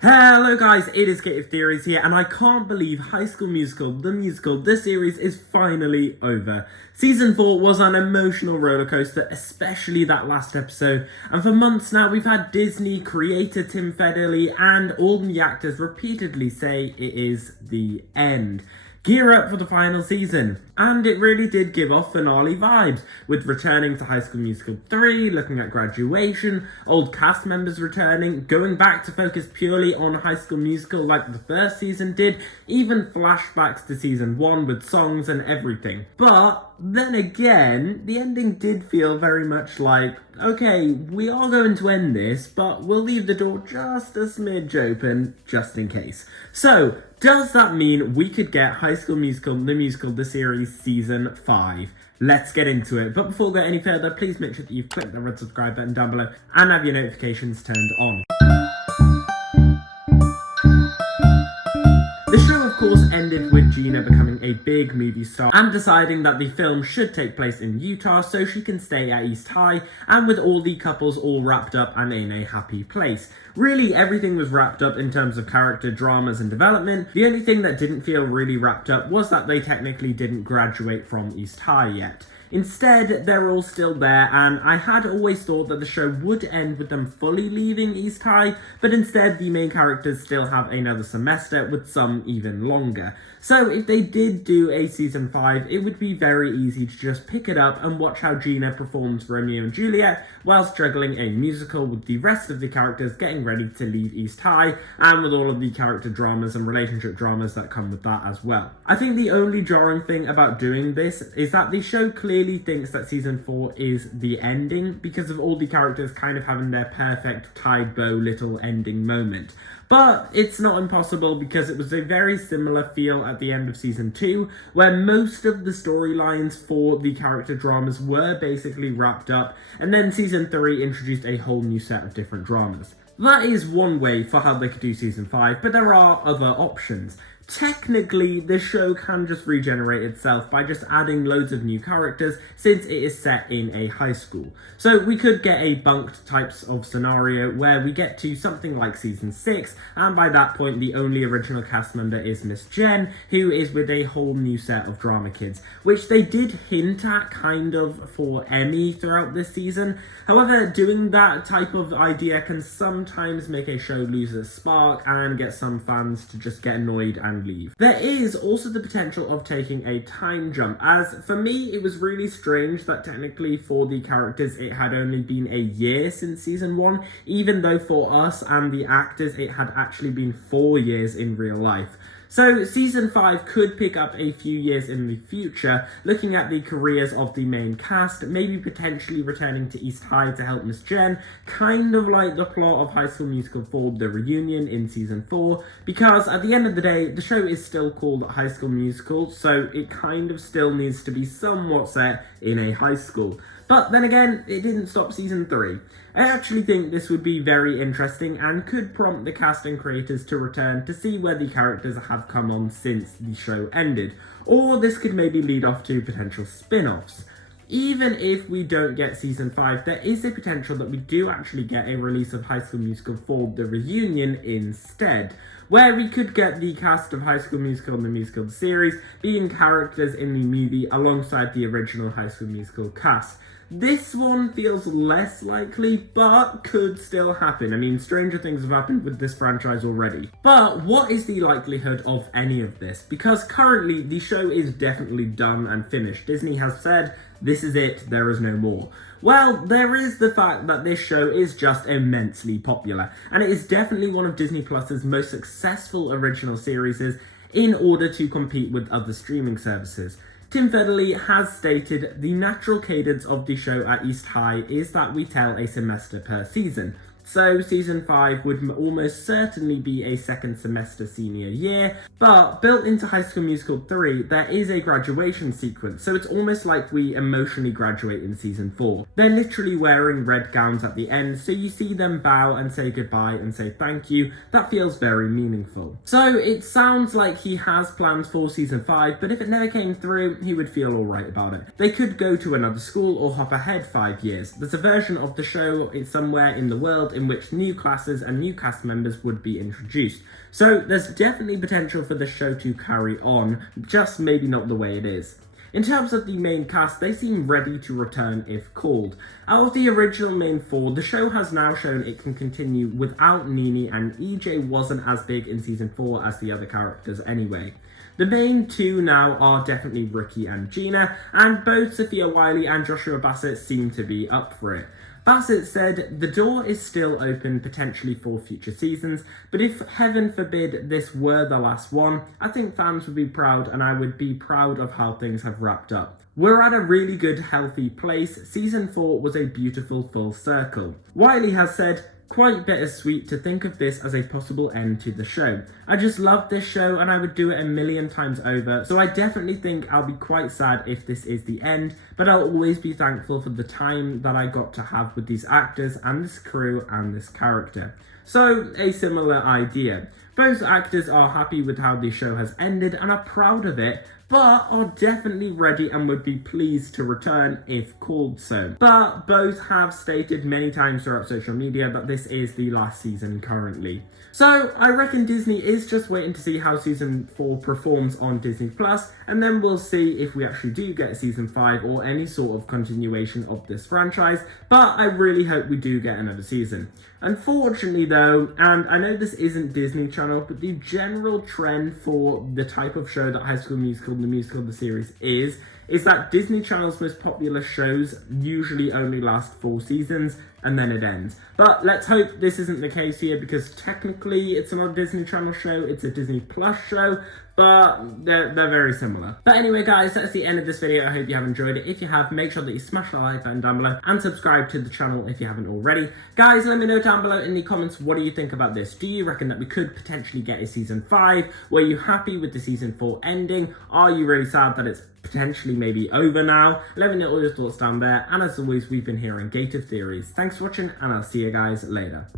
Hello guys, it is Creator Theories here, and I can't believe High School Musical, the musical, this series is finally over. Season 4 was an emotional rollercoaster, especially that last episode, and for months now we've had Disney, creator Tim Federle, and all the actors repeatedly say it is the end. Gear up for the final season, and it really did give off finale vibes, with returning to High School Musical 3, looking at graduation, old cast members returning, going back to focus purely on High School Musical like the first season did, even flashbacks to season 1 with songs and everything. But then again, the ending did feel very much like, okay, we are going to end this, but we'll leave the door just a smidge open, just in case. So, does that mean we could get High School Musical, the musical, the series, season 5? Let's get into it. But before we go any further, please make sure that you've clicked the red subscribe button down below and have your notifications turned on. The show, of course, ended with Gina becoming a big movie star and deciding that the film should take place in Utah so she can stay at East High, and with all the couples all wrapped up and in a happy place. Really, everything was wrapped up in terms of character, dramas, and development. The only thing that didn't feel really wrapped up was that they technically didn't graduate from East High yet. Instead, they're all still there, and I had always thought that the show would end with them fully leaving East High, but instead the main characters still have another semester, with some even longer. So if they did do a season 5, it would be very easy to just pick it up and watch how Gina performs Romeo and Juliet whilst juggling a musical with the rest of the characters getting ready to leave East High, and with all of the character dramas and relationship dramas that come with that as well. I think the only jarring thing about doing this is that the show clearly thinks that season 4 is the ending because of all the characters kind of having their perfect tied bow little ending moment. But it's not impossible because it was a very similar feel at the end of season 2, where most of the storylines for the character dramas were basically wrapped up, and then season 3 introduced a whole new set of different dramas. That is one way for how they could do season 5, but there are other options. Technically, the show can just regenerate itself by just adding loads of new characters since it is set in a high school. So we could get a bunked types of scenario where we get to something like season 6, and by that point the only original cast member is Miss Jen, who is with a whole new set of drama kids, which they did hint at kind of for Emmy throughout this season. However, doing that type of idea can sometimes make a show lose its spark and get some fans to just get annoyed and leave. There is also the potential of taking a time jump, as for me it was really strange that technically for the characters it had only been a year since season 1, even though for us and the actors it had actually been 4 years in real life. So season 5 could pick up a few years in the future, looking at the careers of the main cast, maybe potentially returning to East High to help Miss Jen, kind of like the plot of High School Musical 4, The Reunion in season 4, because at the end of the day, the show is still called High School Musical, so it kind of still needs to be somewhat set in a high school. But then again, it didn't stop season 3. I actually think this would be very interesting and could prompt the cast and creators to return to see where the characters have come on since the show ended. Or this could maybe lead off to potential spin-offs. Even if we don't get season 5, there is a potential that we do actually get a release of High School Musical 4, The Reunion instead, where we could get the cast of High School Musical and the musical series being characters in the movie alongside the original High School Musical cast. This one feels less likely, but could still happen. I mean, stranger things have happened with this franchise already. But what is the likelihood of any of this? Because currently, the show is definitely done and finished. Disney has said, this is it, there is no more. Well, there is the fact that this show is just immensely popular, and it is definitely one of Disney Plus's most successful original series in order to compete with other streaming services. Tim Federle has stated the natural cadence of the show at East High is that we tell a semester per season. So season 5 would almost certainly be a second semester senior year, but built into High School Musical 3, there is a graduation sequence, so it's almost like we emotionally graduate in season 4. They're literally wearing red gowns at the end, so you see them bow and say goodbye and say thank you. That feels very meaningful. So it sounds like he has plans for season 5, but if it never came through, he would feel alright about it. They could go to another school or hop ahead 5 years. There's a version of the show somewhere in the world in which new classes and new cast members would be introduced. So there's definitely potential for the show to carry on, just maybe not the way it is. In terms of the main cast, they seem ready to return if called. Out of the original main four, the show has now shown it can continue without Nene, and EJ wasn't as big in season 4 as the other characters anyway. The main two now are definitely Ricky and Gina, and both Sophia Wiley and Joshua Bassett seem to be up for it. Bassett said, "The door is still open potentially for future seasons, but if heaven forbid this were the last one, I think fans would be proud and I would be proud of how things have wrapped up. We're at a really good, healthy place. Season 4 was a beautiful full circle." Wiley has said, "Quite bittersweet to think of this as a possible end to the show. I just love this show and I would do it a million times over, so I definitely think I'll be quite sad if this is the end, but I'll always be thankful for the time that I got to have with these actors and this crew and this character." So, a similar idea. Both actors are happy with how the show has ended and are proud of it, but are definitely ready and would be pleased to return if called so. But both have stated many times throughout social media that this is the last season currently. So I reckon Disney is just waiting to see how season 4 performs on Disney Plus, and then we'll see if we actually do get season 5 or any sort of continuation of this franchise, but I really hope we do get another season. Unfortunately though, and I know this isn't Disney Channel, but the general trend for the type of show that High School Musical, the musical, the series is that Disney Channel's most popular shows usually only last 4 seasons and then it ends. But let's hope this isn't the case here, because technically it's not a Disney Channel show, it's a Disney Plus show, but they're very similar. But anyway guys, that's the end of this video. I hope you have enjoyed it. If you have, make sure that you smash the like button down below and subscribe to the channel if you haven't already. Guys, let me know down below in the comments, what do you think about this? Do you reckon that we could potentially get a season 5? Were you happy with the season 4 ending? Are you really sad that it's potentially maybe over now? Let me know all your thoughts down there, and as always, we've been here on Gate of Theories. Thanks for watching, and I'll see you guys later.